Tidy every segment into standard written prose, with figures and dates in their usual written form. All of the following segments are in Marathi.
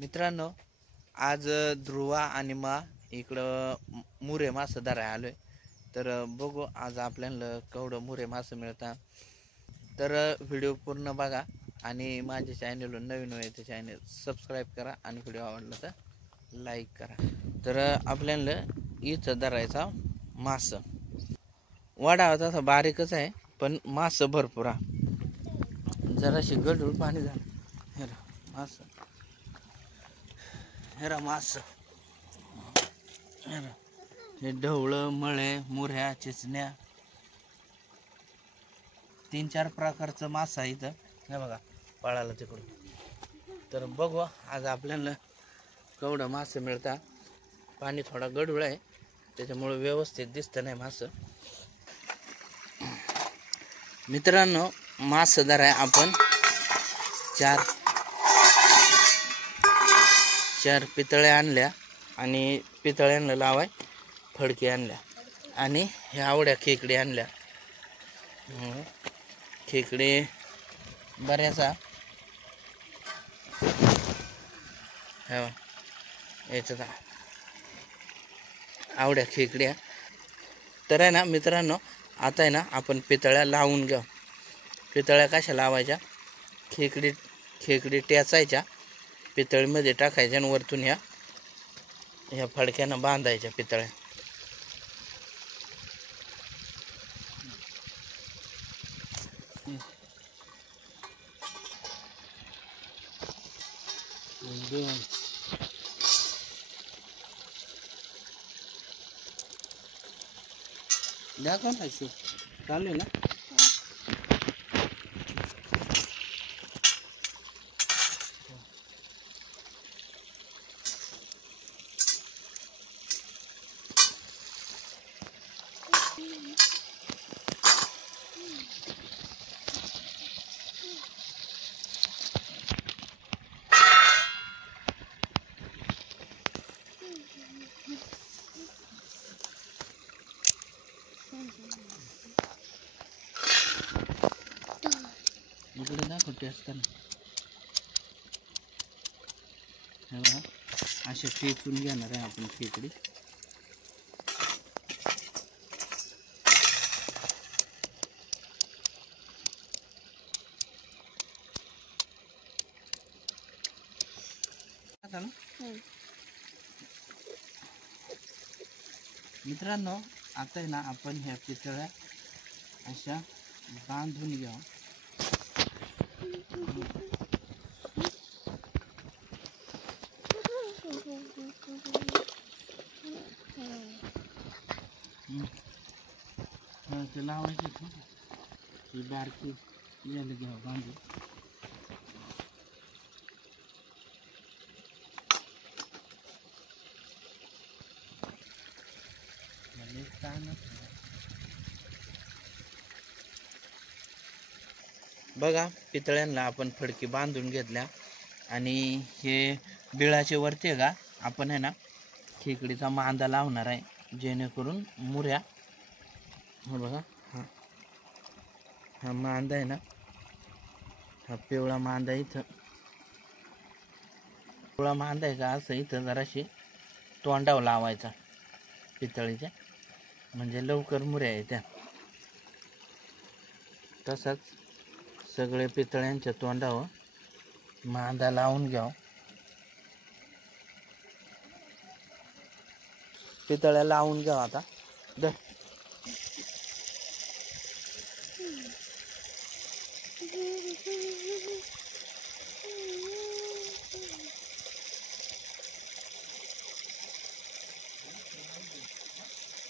मित्रांनो, आज ध्रुवा आणि इकडं मुरे मासे धरायला आलोय. तर बघू आज आपल्याला केवढं मुरे मासे मिळतात. तर व्हिडिओ पूर्ण बघा आणि माझ्या चॅनलवर नवीन आहे ते चॅनल सबस्क्राईब करा आणि व्हिडिओ आवडला तर लाईक करा. तर आपल्याला इथं धरायचा मास वाडा तसा बारीकच आहे, पण मास भरपूर आहे. जराशी गडूळ पाणी झालं. हेरा मास, हेरा मास, हेरा हे ढवळं, मळे, मुऱ्या, चिचण्या, 3-4 प्रकारचं मास आहे इथं. हे बघा पळाला तिकडून. तर बघू आज आपल्याला केवढं मासे मिळतात. पाणी थोडा गडूळ आहे त्याच्यामुळे व्यवस्थित दिसतं नाही मास. मित्रांनो, मास धराय आपण चार पितळ्या आणल्या आणि पितळ्यांना लावाय फडकी आणल्या आणि ह्या आवड्या खेकडी आणल्या. खेकडे बऱ्याचा याच्यात आवड्या खेकड्या. तर आहे ना मित्रांनो, आता आहे ना आपण पितळ्या लावून घ्या. पितळ्या कशा लावायच्या, खेकडी टेचायच्या, पितळीमध्ये टाकायच्या आणि वरतून ह्या फडक्यानं बांधायच्या पितळ्या. दाखव ना शो चालू ना. इकडे दाखवते असताना हे बघा अशा टेचून घेणार आहे आपण खेकडी. मित्रांनो, आता आहे ना आपण ह्या पितळ्या अशा बांधून घ्या. ते लावायचे ही बारकी याला घ्या बांधून. बघा पितळ्यांना आपण फडकी बांधून घेतल्या आणि हे बिळाचे वरती आहे का आपण आहे ना खेकडीचा मांदा लावणार आहे, जेणेकरून मुऱ्या. हो बघा हा मांदा आहे ना, हा पिवळा मांदा इथं पिवळा मांदा आहे का असं इथं जराशी तोंडावर लावायचा पितळीच्या, म्हणजे लवकर मुऱ्या येत्या. तसंच सगळे पितळ्यांच्या तोंडावर मांदा लावून घ्या. पितळ्या लावून घ्या आता.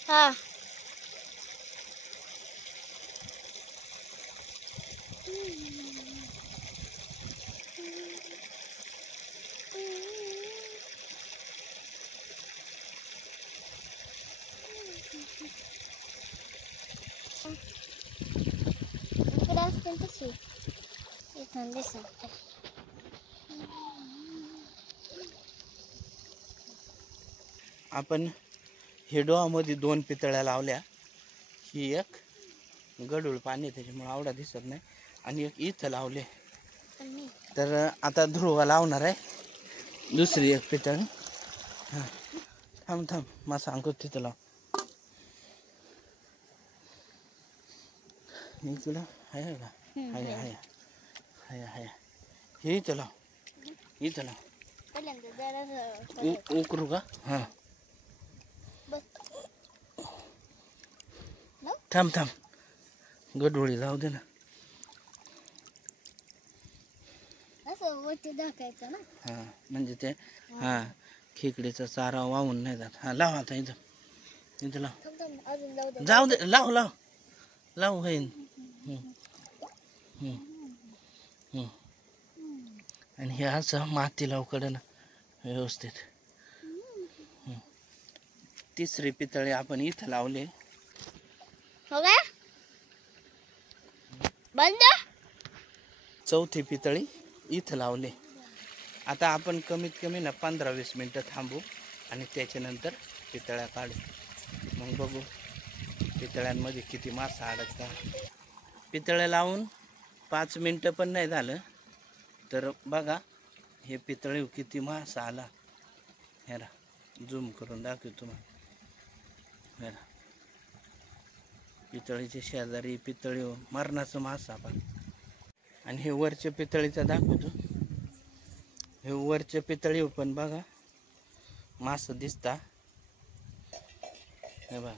हा इकडे असते तशी इथून दिसत. आपण हेडोमध्ये 2 पितळ्या लावल्या. ही एक गडूळ पाणी त्याच्यामुळे आवडा दिसत नाही, आणि एक इथं लावले. तर आता ध्रुवा लावणार आहे. दुसरी एक पितळी. हां थांब थांब मला सांगतो तिथं लाव. इकडं आहे का? आहे आहे आहे आहे. हे इथं लाव, इथं लाव. उकरू का? हां थांब थांब, गडोळी जाऊ दे ना. दाखायचं ना. हां म्हणजे ते हां खेकडीचा चारा वाहून नाही जात. हां लाव आता इथं, इथं लाव. अजून जाऊ दे, लाव लाव लाव होईन. आणि हे असं माती लावकडं ना व्यवस्थित. तिसरी पितळी आपण इथं लावले. हो का? बंद. चौथी पितळी इथं लावले. आता आपण कमीत कमी ना 15-20 मिनटं थांबू आणि त्याच्यानंतर पितळ्या काढू. मग बघू पितळ्यांमध्ये किती मासा अडकता. पितळ्या लावून 5 मिनटं पण नाही झालं तर बघा हे पितळी किती मासा आला. हेरा झूम करून दाखवतो तुम्हाला. हेरा पितळीचे शेजारी पितळी मरणाचं मासा पण. आणि हे वरच्या पितळीचं दाखवतो. हे वरच्या पितळी पण बघा मासा दिसता. हे बघा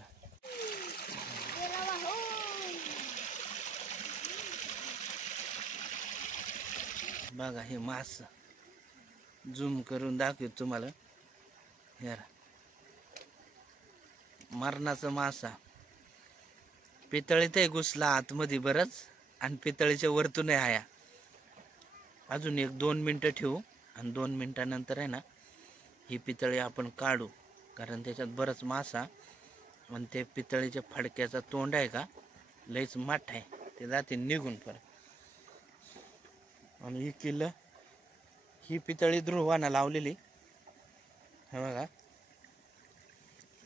बघा हे मास झूम करून दाखवतो तुम्हाला. यार मरणाचा मासा पितळीत घुसला आतमध्ये बरंच आणि पितळीच्या वरतून आहे. अजून 1-2 मिनटं ठेवू आणि 2 मिनटानंतर आहे ना ही पितळी आपण काढू, कारण त्याच्यात बरंच मासा आणि ते पितळीच्या फडक्याचा तोंड आहे का लईच माठ आहे, ते जाते निघून परत. आणि ही पितळी ध्रुवाना लावलेली. हे बघा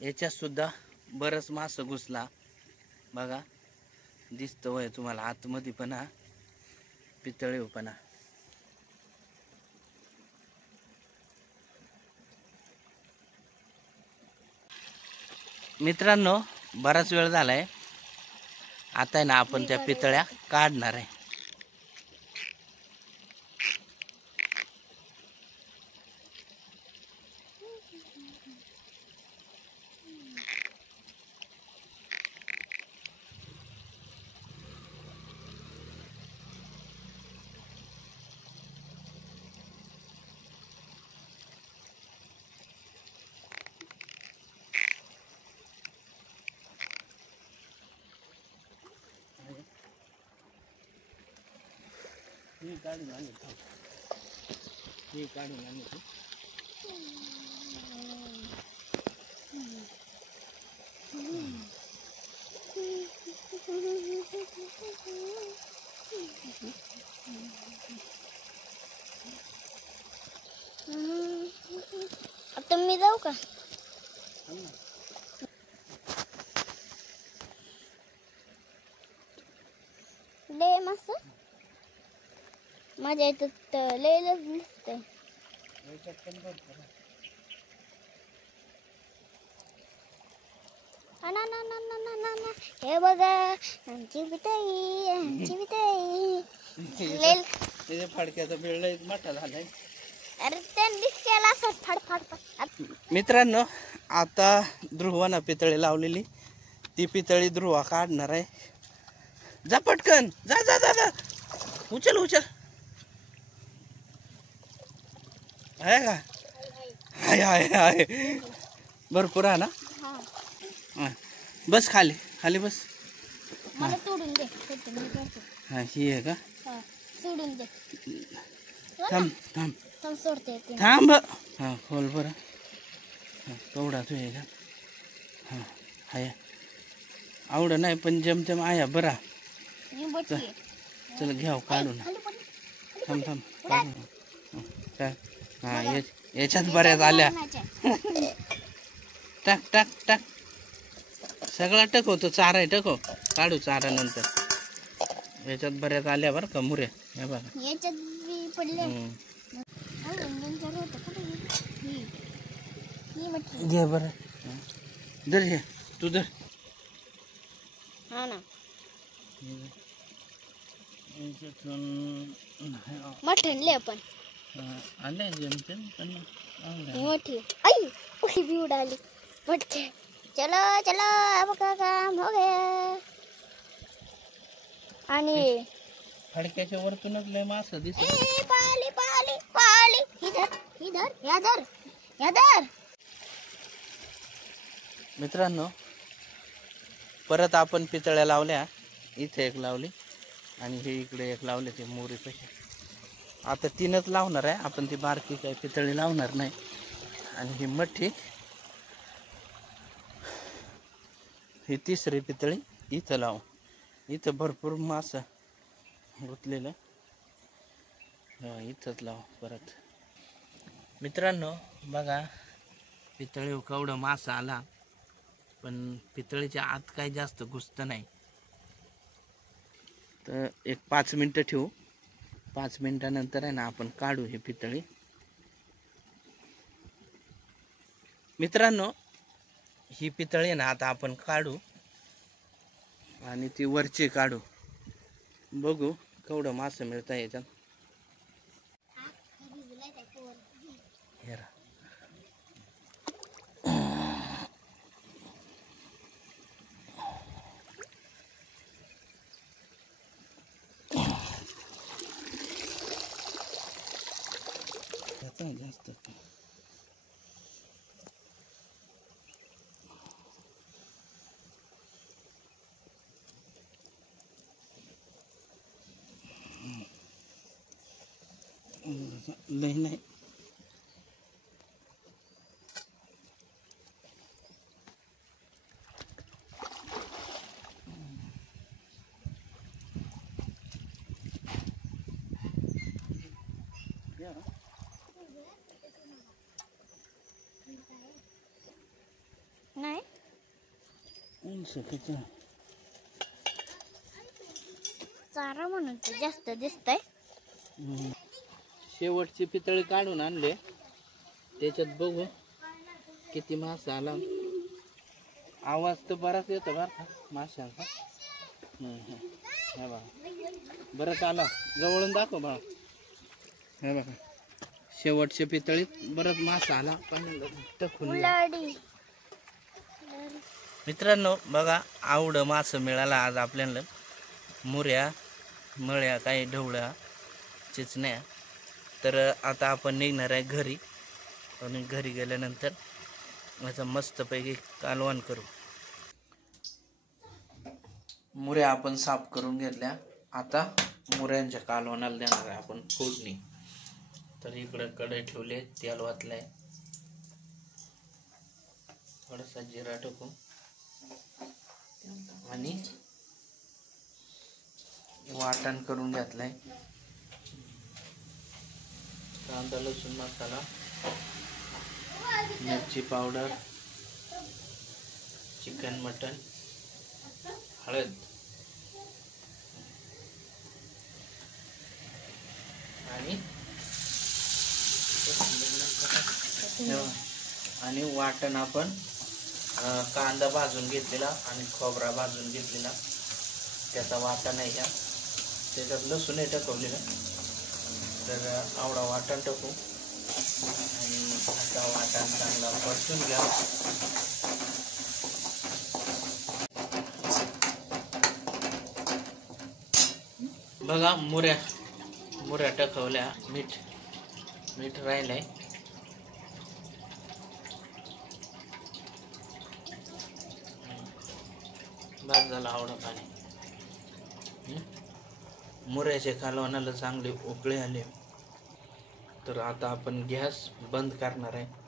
याच्यात सुद्धा बरंच मास घुसला बघा, दिसतं वय तुम्हाला आतमध्ये पण हा पितळी पण. मित्रांनो बराच वेळ झालाय, आता आहे ना आपण त्या पितळ्या काढणार आहे. ही काढून आली, ही काढून आली. आता मी जाऊ का? लय मस्त माझ्या इथं लयच दिसतंय. हे बघा आमची पितळी, आमची पितळी. फडक्याचा बिळ लय मोठा झालाय. अरे त्यांनी केला असं फडफड. मित्रांनो आता ध्रुवाना पितळी लावलेली, ती पितळी ध्रुवा काढणार आहे. जा पटकन, जा जा जा जा, उचल उचल. आहे का? हाय हाय हाय भरपूर आहे ना. बस खाली खाली बस. मला सोडून दे. हा ही आहे का? सोडून दे. थांब थांब थांब सोडते. थांब. हा खोल बरं. केवढा तू आहे का? हां हाय आवड नाही पण जमतेम आया बरा. चल घ्याव काढून. थांब थांब काढून. हा याच्यात बऱ्याच आल्या. टाक टाक टाक सगळा टकवतो. चारा आहे टकव, काढू चारा नंतर. याच्यात बऱ्याच आल्या बरं का मुऱ्या. हे बघा याच्यात पडले. घे बरं धर हे तू धर हा ना मटण आपण आणलंय जेमतेम पण मोठी आई उशी भी उडाली पटके चलो चलो अब का काम हो गया आणि फडक्याच्या वरतूनच लय मासा दिसत पाली पाली पाली इधर इधर यादर यादर मित्रांनो परत आपण पितळ्या लावल्या इथे एक लावली आणि हे इकडे एक लावले ते मोरी कशी आता तीनच लावणार आहे आपण ती बारकी काही पितळी लावणार नाही आणि ही मठी ही तिसरी पितळी इथं लावू इथं भरपूर मासा गुंतलेलं इथंच लावू परत मित्रांनो बघा पितळी केवढं मासा आला पण पितळीच्या आत काही जास्त घुसतं नाही तर एक 5 मिनटं ठेवू 5 मिनिटानंतर आहे ना आपण काढू ही पितळी मित्रांनो ही पितळी ना आता आपण काढू आणि ती वरची काढू बघू केवढं मासे मिळतं याच्यात जास्त लई नाही नाही चारा म्हणून ते जास्त दिसतंय शेवटची पितळी काढून आणले त्याच्यात बघू किती मासा आला आवाज तर बराच येतो बरं का माशांचा हे बघा बरंच आला जवळून दाखव बघा हे बघा शेवटच्या पितळीत बरंच मासा आला पण टकून मित्रांनो बघा आवडं मासं मिळाला आज आपल्याला मुऱ्या मळ्या काही ढवळ्या चिचण्या तर आता आपण निघणार आहे घरी आणि घरी गेल्यानंतर याचा मस्तपैकी कालवण करू मुऱ्या आपण साफ करून घेतल्या आता मुऱ्यांच्या कालवणाला देणार आहे आपण फोडणी तर इकडे कढई ठेवले तेल वाटलंय थोडासा जिरा टाकू आणि वाटण करून घेतलंय कांदा लसूण मसाला मिरची पावडर चिकन मटन हळद आणि वाटण आपण कांदा भाजून घेतलेला आणि खोबरा भाजून घेतलेला त्याचा वाटण आहे ह्या त्याच्यात लसूण टाकवलेलं तर आवडा वाटण टाकू आणि आता वाटण चांगला परतून घ्या बघा मुऱ्या टाकवल्या मीठ राहिलंय बस झाला आवडा पाणी मुऱ्याचे कालवणाला चांगले उकळे आले तर आता आपण गॅस बंद करणार आहे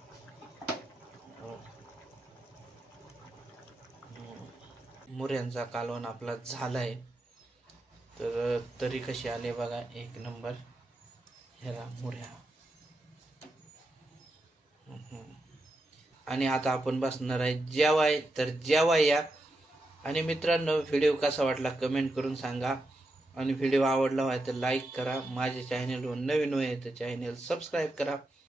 मुऱ्यांचा कालवण आपला झालाय तर तरी कशी आले बघा एक नंबर ह्याला मुऱ्या आणि आता आपण बसणार आहे जेवाय तर जेवाय या आणि मित्रांनो व्हिडिओ कसा वाटला कमेंट करून सांगा आणि व्हिडिओ आवडला आहे तर लाईक करा. माझ्या चॅनलवर नवीन आहे तर चॅनल सबस्क्राईब करा.